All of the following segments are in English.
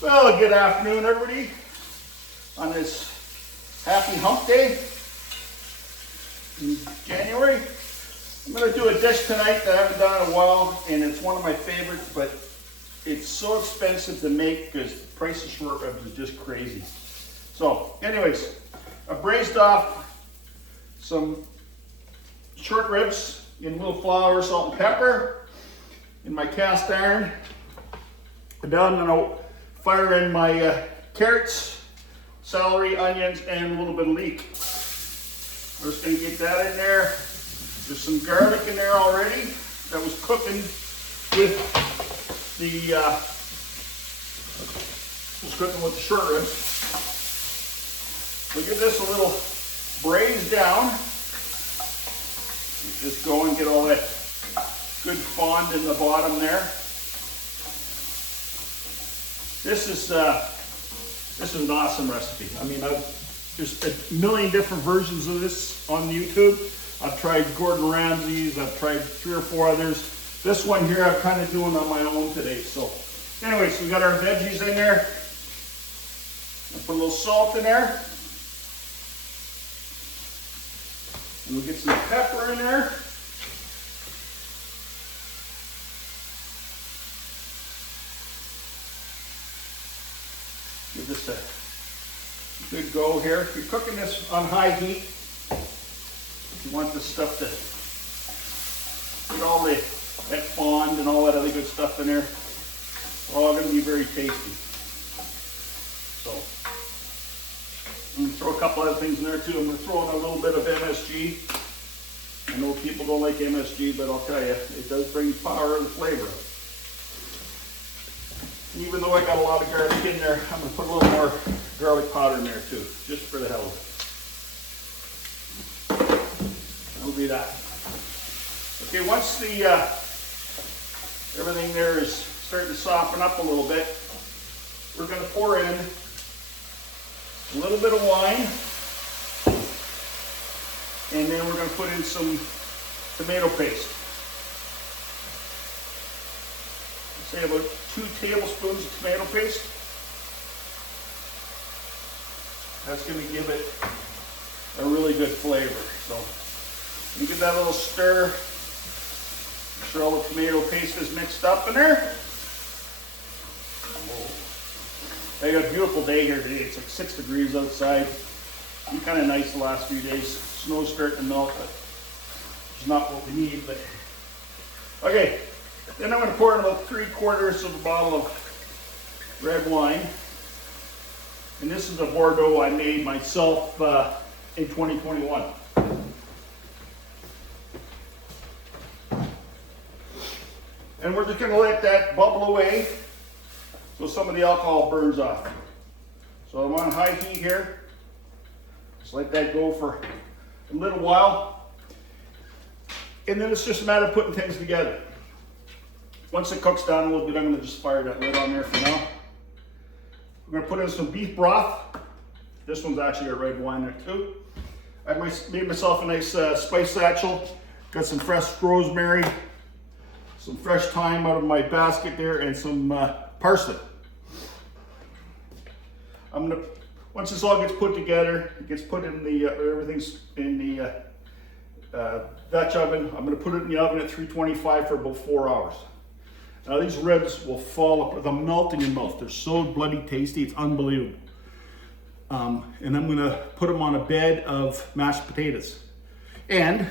Well, good afternoon, everybody, on this happy hump day in January. I'm going to do a dish tonight that I haven't done in a while, and it's one of my favorites, but it's so expensive to make because the price of short ribs is just crazy. So, anyways, I braised off some short ribs in a little flour, salt, and pepper in my cast iron. And then I'm going to fire in my carrots, celery, onions, and a little bit of leek. We're just going to get that in there. There's some garlic in there already that was cooking with the short ribs. We'll give this a little braise down. Just go and get all that good fond in the bottom there. This is an awesome recipe. I mean, there's a million different versions of this on YouTube. I've tried Gordon Ramsay's, I've tried 3 or 4 others. This one here I'm kind of doing on my own today. So anyway, so we got our veggies in there. I'll put a little salt in there. And we'll get some pepper in there. Give this a good go here. If you're cooking this on high heat, you want this stuff to get all that fond and all that other good stuff in there. It's all going to be very tasty. So I'm going to throw a couple other things in there too. I'm going to throw in a little bit of MSG. I know people don't like MSG, but I'll tell you, it does bring power and flavor. And even though I got a lot of garlic in there, I'm going to put a little more garlic powder in there too, just for the hell of it. That'll be that. Okay, once the everything there is starting to soften up a little bit, we're going to pour in a little bit of wine, and then we're going to put in some tomato paste. Say about 2 tablespoons of tomato paste. That's going to give it a really good flavor. So you give that a little stir. Make sure all the tomato paste is mixed up in there. I got a beautiful day here today. It's like 6 degrees outside. It's been kind of nice the last few days. Snow's starting to melt, but it's not what we need. But okay, then I'm going to pour in about 3/4 of a bottle of red wine. And this is a Bordeaux I made myself in 2021. And we're just going to let that bubble away so some of the alcohol burns off. So I'm on high heat here. Just let that go for a little while. And then it's just a matter of putting things together. Once it cooks down a little bit, I'm going to just fire that lid on there for now. We're going to put in some beef broth. This one's actually got red wine there too. I made myself a nice spice satchel. Got some fresh rosemary, some fresh thyme out of my basket there, and some parsley. Once this all gets put together, it gets put in the, everything's in the Dutch oven. I'm going to put it in the oven at 325 for about 4 hours. Now these ribs will fall apart, they'll melt in your mouth. They're so bloody tasty, it's unbelievable. And I'm gonna put them on a bed of mashed potatoes. And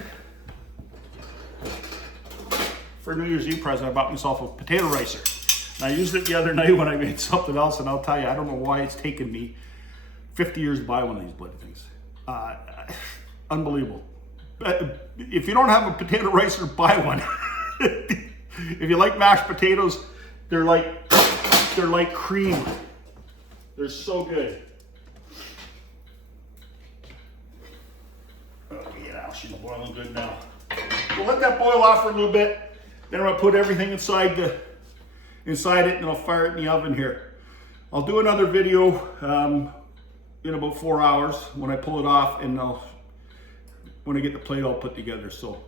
for New Year's Eve present, I bought myself a potato ricer. And I used it the other night when I made something else, and I'll tell you, I don't know why it's taken me 50 years to buy one of these bloody things. Unbelievable. But if you don't have a potato ricer, buy one. If you like mashed potatoes, they're like cream. They're so good. Oh yeah, she's boiling good now. We'll let that boil off for a little bit. Then I'm gonna put everything inside it, and I'll fire it in the oven here. I'll do another video in about 4 hours when I pull it off, and when I get the plate all put together. So,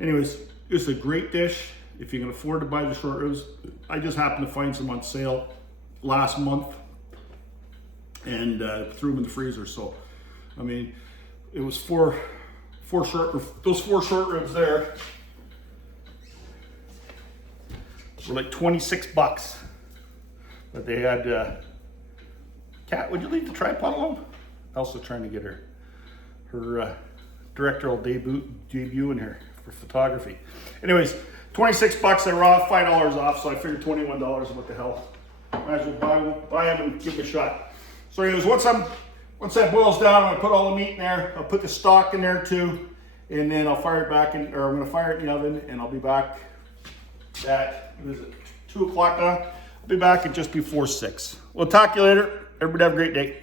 anyways, it's a great dish. If you can afford to buy the short ribs, I just happened to find some on sale last month and threw them in the freezer. So, I mean, it was those four short ribs there were like 26 bucks. But they had, Kat, would you leave the tripod alone? Elsa's trying to get her directorial debut in here for photography. Anyways, 26 bucks, they were off, $5 off, so I figured $21, what the hell. Might as well buy them and give them a shot. So anyways, once that boils down, I'm gonna put all the meat in there. I'll put the stock in there too, and then I'll fire it back I'm gonna fire it in the oven, and I'll be back at, what is it, 2 o'clock now? I'll be back at just before 6. We'll talk to you later. Everybody have a great day.